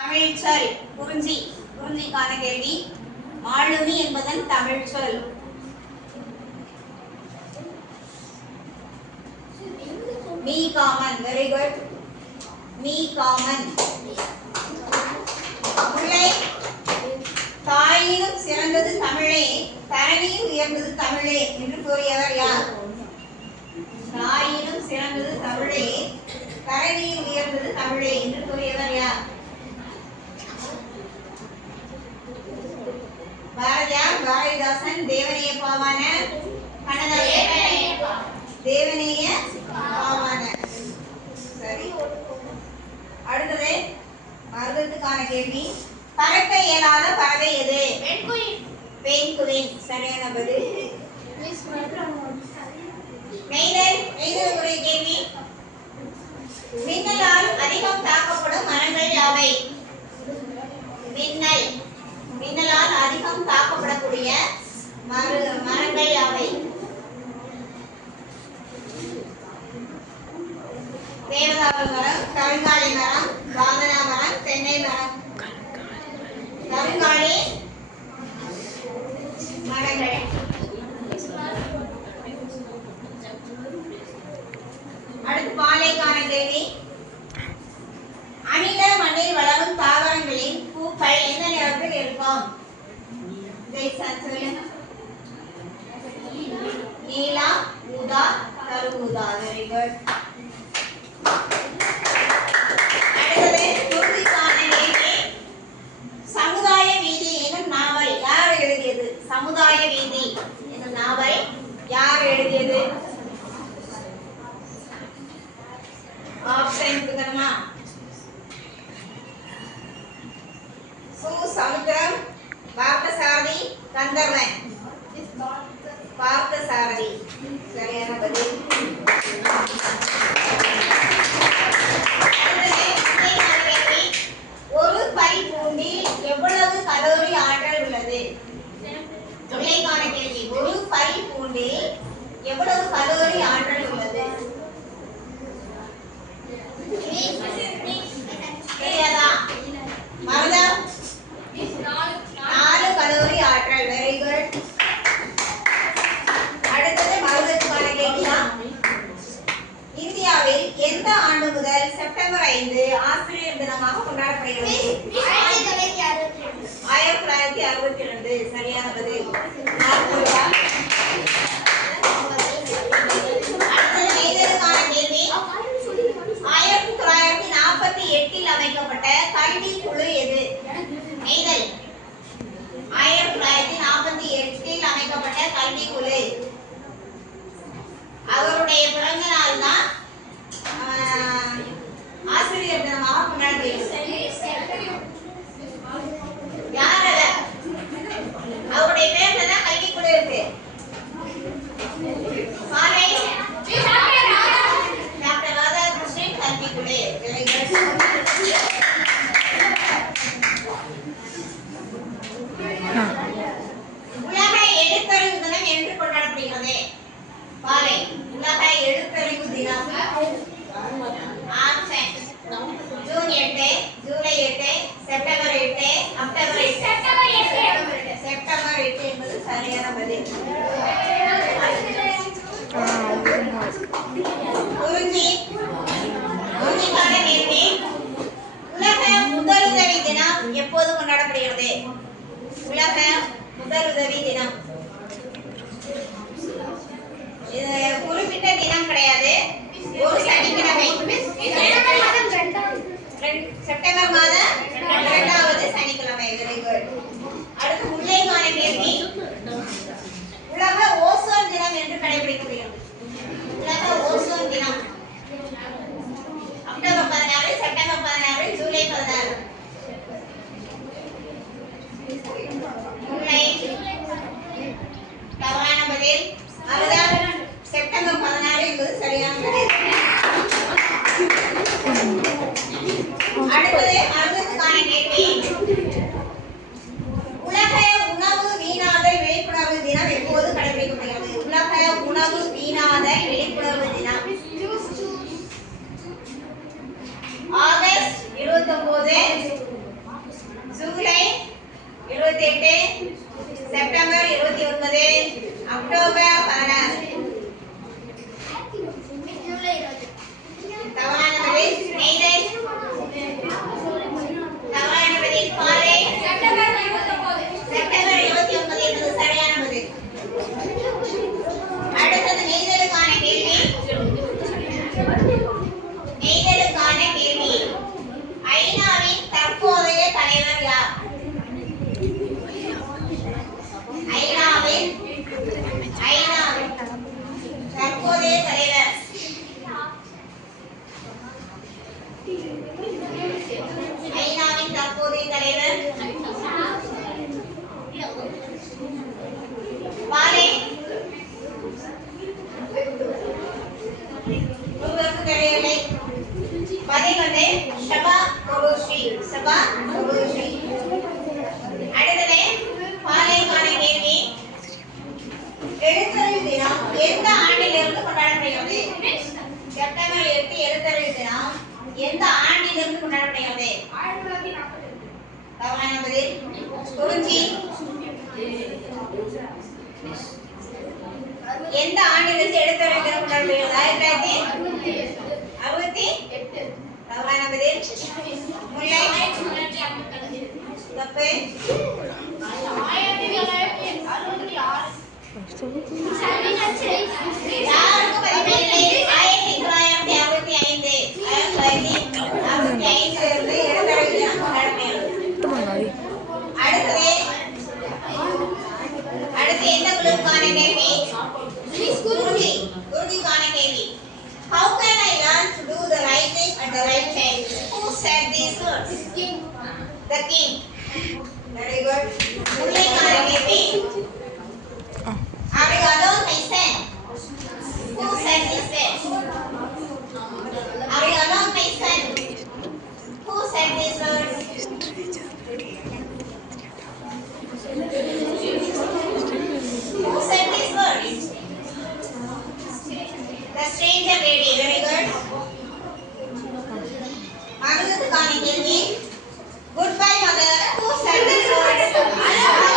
தமிழ் சொல் குறிஞ்சி. குறிஞ்சிக்கான கேள்வி. மாலுமி என்பதன் தமிழ் சொல். மீ காமன். Very good. மீ காமன். முல்லை. தாயினும் சிறந்தது தமிழே, தரணியும் உயர்ந்தது தமிழே என்று கூறியவர் யார்? தாயினும் சிறந்தது தமிழே, தரணியும் உயர்ந்தது தமிழே என்று கூறியவர் யார்? பாரதியார், பாரதிதாசன், தேவனைய பாவான, கண்ணதாசன். தேவனைய பாவான. சரி. அடுத்தது மருதத்துக்கான கேள்வி. பறக்க இயலாத பறவை எது? பெண்குயின். சரியான பதில். நெய்தல். நெய்தல் ஒரு கேள்வி. மின்னலால் அதிகம் தாக்கப்படும் மரங்கள் யாவை? மின்னல். மின்னலால் அதிகம் தாக்கப்படக்கூடிய மரங்கள் யாவை? தேவதாரு மரம், கருங்காலி மரம், பாதனா மரம், தென்னை மரம். கருங்காலி மரங்கள். அடுத்து பாலைக்கான கேள்வி. அமில மண்ணில் வளரும் தாவரங்களின் பூக்கள் எந்த நிறத்தில் இருக்கும்? நீலா, ஊதா, கருஊதா. Very good. அடுத்தது குறிஞ்சிக்கான கேள்வி. சமுதாய வீதி என்னும் நாவல் யார் எழுதியது? சமுதாய வீதி என்னும் நாவல் யார் எழுதியது? ஆப்ஷன் கொடுக்கணுமா? சு சமுத்திரம், பார்த்தசாரதி, கந்தர்வன். பார்த்தசாரதி. சரியான பதில். ஒரு பைப்பூண்டில் எவ்வளவு கலோரி ஆற்றல் உள்ளது? தொழிற்கான கேள்வி. ஒரு பைப்பூண்டில் எவ்வளவு கலோரி ஆற்றல் உள்ளது? மருதா 4 கலோரி ஆற்றல். Very good. அடுத்தது மருதத்துக்கான கேள்வி. இந்தியாவில் எந்த ஆண்டு முதல் செப்டம்பர் 5 ஆசிரியர் தினமாக கொண்டாடப்படுகிறது? 1962. சரியான பதில். அடுத்தது 1948 அமைக்கப்பட்ட கல்வி குழு எது? நெய்தல். 1948 அமைக்கப்பட்ட கல்வி குழு. அவருடைய பிறந்த நாள் தான் ஆசிரியர் தினமாக கொண்டாடப்படுகிறது. யார் அவர்? அவருடைய பேர்ல தான் கல்வி குழு இருக்கு. சாலை டாக்டர் ராதாகிருஷ்ணன் கல்வி குழு. உலக எழுத்தறிவு தினம் என்று கொண்டாடப்படுகிறது? பாலை. உலக எழுத்தறிவு தினம் June 8, July 8, September 8, October 8. September 8 என்பது சரியான பதில். குறிஞ்சி. குறிஞ்சிக்கான கேள்வி. உலக முதலுதவி தினம் எப்போது கொண்டாடப்படுகிறது? உலக முதலுதவி தினம். இது குறிப்பிட்ட தினம் கிடையாது. ஒரு சனிக்கிழமை. செப்டம்பர் மாதம் 2வது சனிக்கிழமை. Very good. அடுத்து முல்லைக்கான கேள்வி. உலக ஓசோன் தினம் என்று கடைபிடிக்கப்படுகிறது? உலக ஓசோன் தினம் அக்டோபர் 16, செப்டம்பர் 16, ஜூலை 16. முல்லை. தவறான பதில். அதுதான் செப்டம்பர் 16 என்பது சரியான பதில். அடுத்தது எந்த ஆண்டிலிருந்து கொண்டாடப்படுகிறது? 1942. தவறான பதில். குறிஞ்சி எந்த ஆண்டிலிருந்து எடுத்துரை தினம் கொண்டாடப்படுகிறது? 1968. தவறான பதில். முல்லை தப்பு. 1966. யாருக்கும் பதிவில்லை. 1965 1965 எடுத்துரை தினம் கொண்டாடப்படுகிறது. அடுத்து எந்த குழுக்கான கேள்வி? குருஜிக்கான கேள்வி. How can I learn to do the right thing at the right time? Who said these words? The king. Very good. முல்லைக்கான கேள்வி. Are you alone, my son? Who said this words? Are you alone, my son? Who said these words? Who said these words? The stranger lady. Very good. Maruthukaani kelvi. Goodbye, mother. Who said these words?